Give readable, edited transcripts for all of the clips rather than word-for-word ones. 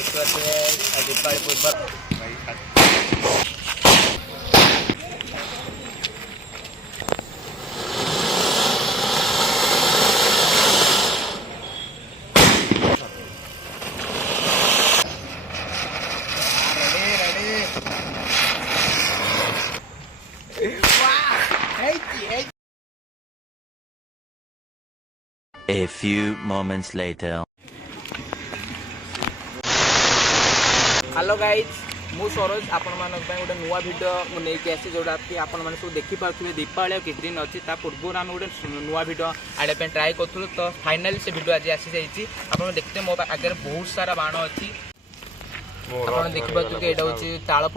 ଦେଖିପାରୁଥିବେ ଦୀପାବଳି ପୂର୍ବ A few moments later. Hello guys मु सरोज आपण गोटे नुआ भिड मुझे आसी जोटा कि आपण मैंने सब देखिपे दीपावली किस दिन अच्छी पूर्व आम गोटे नुआ भिड आड़े ट्राए करूँ तो फाइनाली से भिड आज आसी जाइए आप देखते मो आगे बहुत सारा बाण अच्छी आप देखिपे कि यहाँ हूँ ताल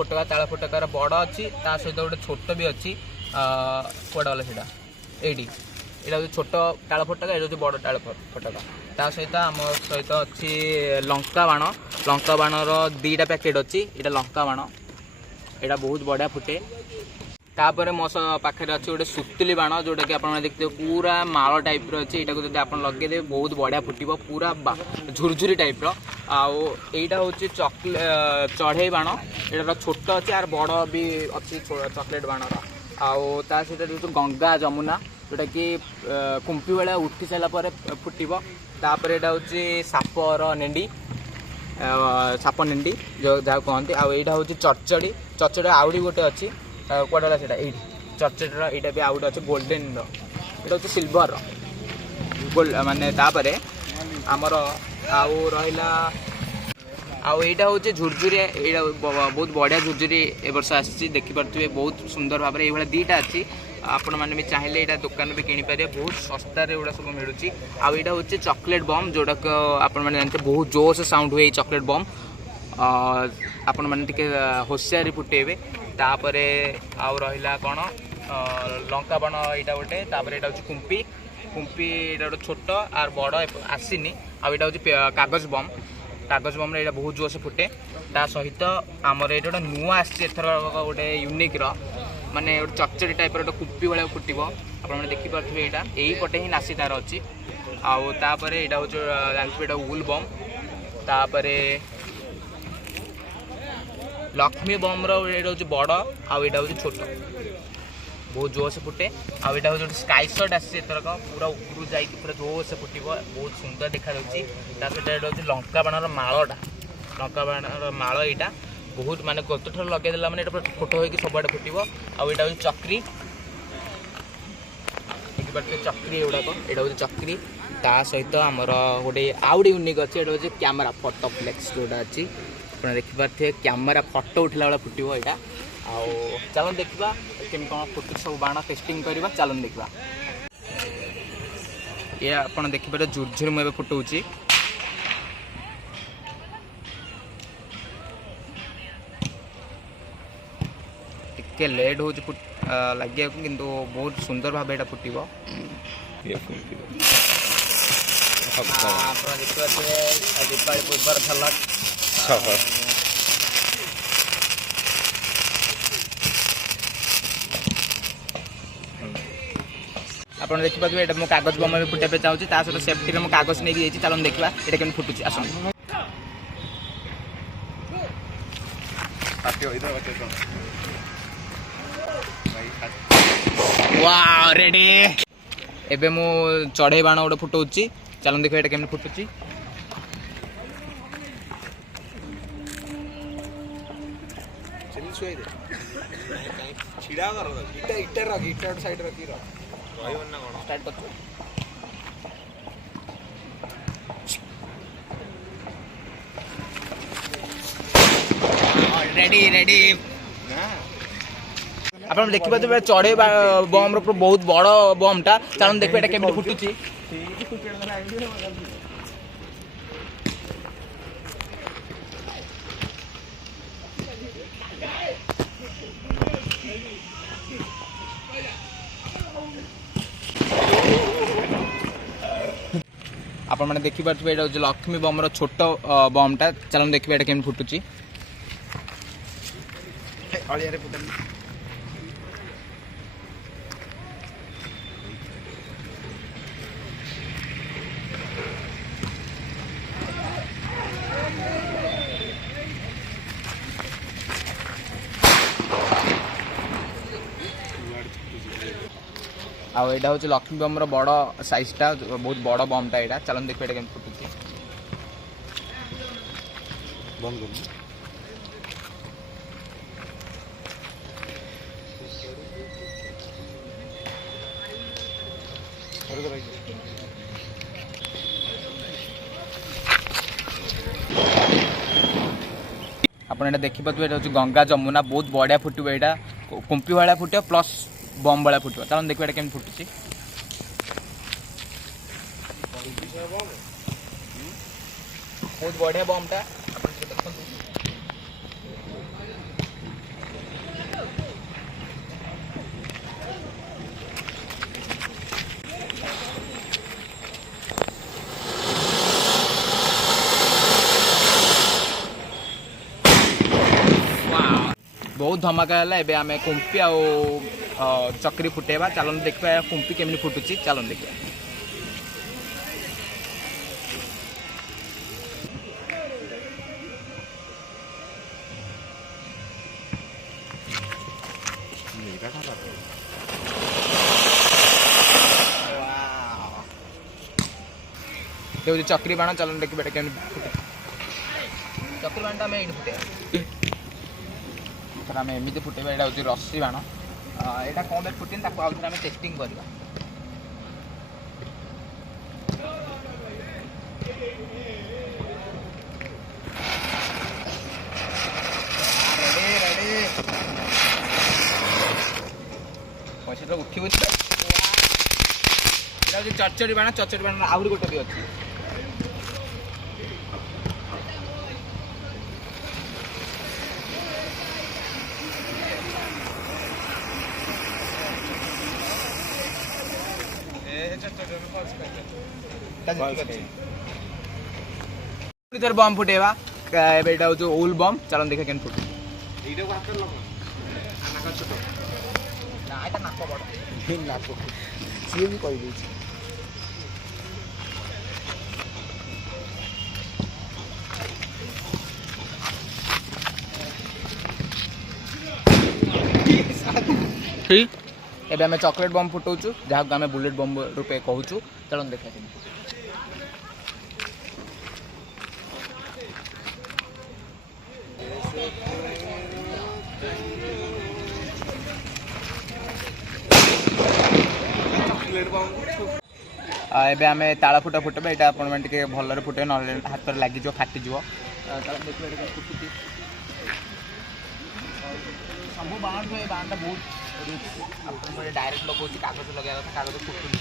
फटकार बड़ अच्छी सहित गोटे छोट भी अच्छी कौड़ा गला सीटा ये यहाँ हूँ छोट ताल फटका ये बड़ ताल फटका ता सहित आम सहित अच्छी लंका बाणर दीटा पैकेट अच्छी यहाँ लंका बाण यहाँ बहुत बढ़िया फुटे तापर मो पाखे अच्छे गोटे सुतुली बाण जोटा कि आप देखते पूरा माल टाइप अच्छे यहाँ को आप लगे बहुत बढ़िया फुटब पूरा झुरझुरी टाइप आईटा हूँ चढ़ई बाण यहाँ छोट अच्छे आर बड़ भी अच्छी चॉकलेट बाणर आ सहित गंगा जमुना जोटा कि कुंपी बेला उठी सारापर फुटब तापर यहाँ हूँ सापर नेंडी साप नेंडी जो जहाँ कहते आईटा हूँ चरचड़ी आउड़ी गोटे अच्छी कौड़ा से चरचड़ीर यहाँ भी आउट अच्छे गोल्डेन यहाँ हूँ सिल्वर गोल्ड मानने आमर आउ रहा आईटा हूँ झुरझुरी यहाँ बहुत बढ़िया झुरझुरी ए वर्ष आसी देखिपे बहुत सुंदर भाव में ये दीटा अच्छी आपण मैंने भी चाहिए यहाँ दुकान भी किनीपारे बहुत सस्तार एगुड़ा सब मिलूँ आईटा हूँ चॉकलेट बम जोटा आप जानते बहुत जोश साउंड हुए चॉकलेट बम आपण मैंने होशियारी फुटेबे तापर आउ रहा कौन लंका बाण यहाँ गोटे यहाँ हूँ कुंपी यहाँ गोटे छोट आर बड़ आसीनी आईटा हूँ कागज बम यहाँ बहुत जोश फुटे ता सहित आमर ये गोटे नुआ आसर गोटे यूनिक माने गोटे चचड़ी टाइप गोटे कुपी भाया फुटब आपने देखिपे यहाँ यही पटे ही नासी तार अच्छी आउे यहाँ हूँ जानते यहाँ उल बम तापर लक्ष्मी बम यहाँ हूँ बड़ आईटा हूँ छोट बहुत जोश फुटे आईटा हूँ जो स्काई शॉट आसी पूरा ऊपर जा पूरा जोश फुटब बहुत सुंदर देखा सहित यहाँ हूँ लंका बाणर माल यहाँ बहुत माने गत ठार लगेदेला मैंने फोटो होगी सबुआड़े फुटब आईटा हूँ चक्री देखिए चक्री एगुड़ाक यहाँ हूँ चक्री ता सहित आमर गोटे आउटे यूनिक अच्छे यहाँ हूँ कैमेरा फोटो फ्लेक्स जोटा अच्छी आप देखिपे कैमेरा फोटो उठला बेला फुटब यहाँ चलो देखा केमी कौन फुटू सब बाण टेस्टिंग करवा चलो देखा ये आप देखिपे झुरझुर मुझे फुटाऊँ टे लेट हो लगे किंतु बहुत सुंदर भाव यहाँ फुटब आप देखिपे दीपावली पूर्वर झलक आप देखिपे ये मुझे कागज बम भी फुटाई चाहूँगी सहित सेफ्टी में कागज नहीं जाइए चलो देखा ये केमी फुटुची आस वाह रेडी एबे मु चढ़ई बाण गोटे फुटाऊँ चलो देखो ये केमी फुटुची रेडी रेडी आप देखिए चढ़ई बम बहुत बड़ बमटा चलो देखो ये केमी फुटुची आप देखिपे ये हूँ लक्ष्मी बम छोट बमटा चलो देखिए ये केमी फुटुची आईटा हूँ लक्ष्मी बम बड़ साइजटा बहुत बड़ बमटा यहाँ चलन देखिए ये केमती फुटुची आपड़ ये देखिपे ये हूँ गंगा जमुना बहुत बढ़िया फुटब यहाँ कुंपी भाया फुट प्लस बम भाया फुट चलो देखिए ये केमती फुटुची बहुत बढ़िया बमटा बहुत धमाका है एबे आमे कुंपी आ चक्री फुटेबा चलन देखिए कुंपी केमनी फुटुची चलन देखिए ये चक्री बाण चलन देखिए बेटा केमनी चक्री बाणटा आमे फुटे आम एमती फुटेबा यहाँ हूँ रस्सी बाण यहाँ कौन फुटे आउ आम टेस्टिंग करवा पैसा तो उठी चरचरी बाण आहरी गोटे भी अच्छी बम फुटेबा एटा हूँ ओल बम चलन देखिए केन फुटे सी भी कही एबे आमे चॉकलेट बम फुटाऊँ जहाँ आम बुलेट बम रूपे कहूँ चलन देखा एबे आमे ताला फुटा फुटेबा यहाँ आपटे भलरे फुटे ना हाथ में लगिज फाटिज सब बाण ये बाणटा बहुत आप डायरेक्ट लगा कागज लगे कागज फुटुनी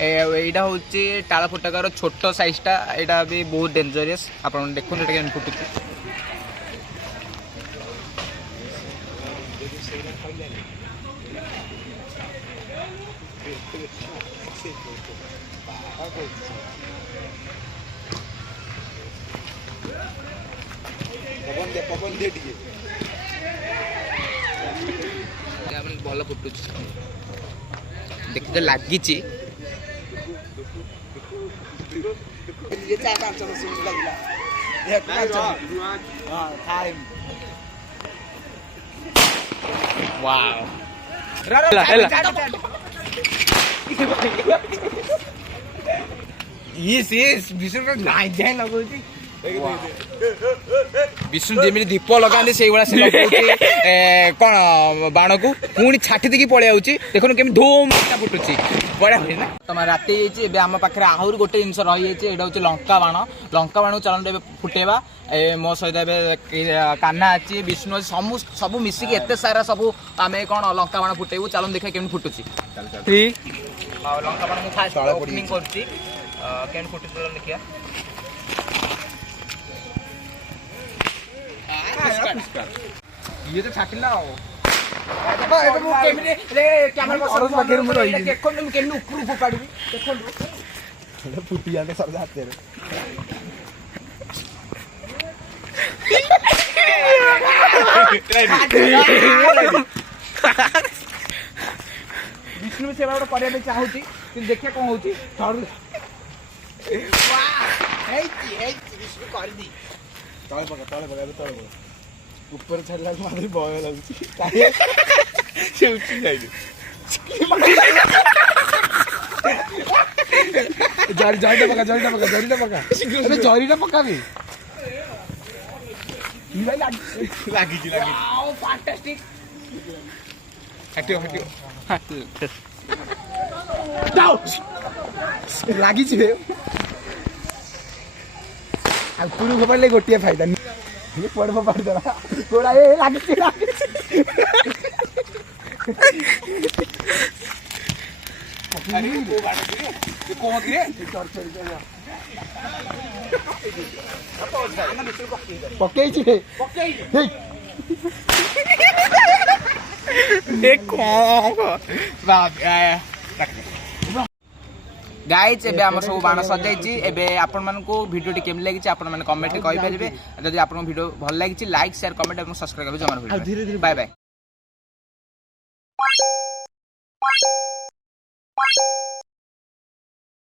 यहाँ हूँ ताला फुटकार छोट साइजटा यहाँ भी बहुत डेंजरियस आप देखते ये फुटुच भल फुटुच देखते लगी विष्णु जमी दीप लगाते से भाया से लगे कौन बाण को पुणी छाटी देकी पलि आउची देखो केमी धूम फुटुची बढ़िया हुए ना तुम राति आम पाखे आहरी गोटे जिन रही है हूँ लंका बाण चलन फुटेबा मो सहित कान्हा अच्छी विष्णु अच्छी सब मिसिकी एत सारा सब आम कौन लंका बाण फुटेबू चलन देखा केमी फुटुची लंका बाण मुझे फास्ट ओपनिंग कर फुटुची देखिया ये तो छाटिला फुटी जाते सब जाते विष्णु सेवा गोटे करने चाहूँ देखिए कौन हो तले पका ऊपर छाड़ला मारे भय लाଗୁଛି से उठी जाइलु जरीटा पका अरे जरीटा पका भी लागी वाओ फैंटास्टिक हटियो लागी रे आकुरु खबर ले गोटिया फायदा ये पड़ दरा थोड़ा ये लागी अरे वो बात रे कोन रे पकेई गाइज एबे हम सब बाण सजाई एबे आपण मन को वीडियो टी केम लागी आपण मन कमेंट कहि परिबे जदि आपण वीडियो भल लागी लाइक शेयर कमेंट और सब्सक्राइब करबे जमार वीडियो धीरे बाय बाय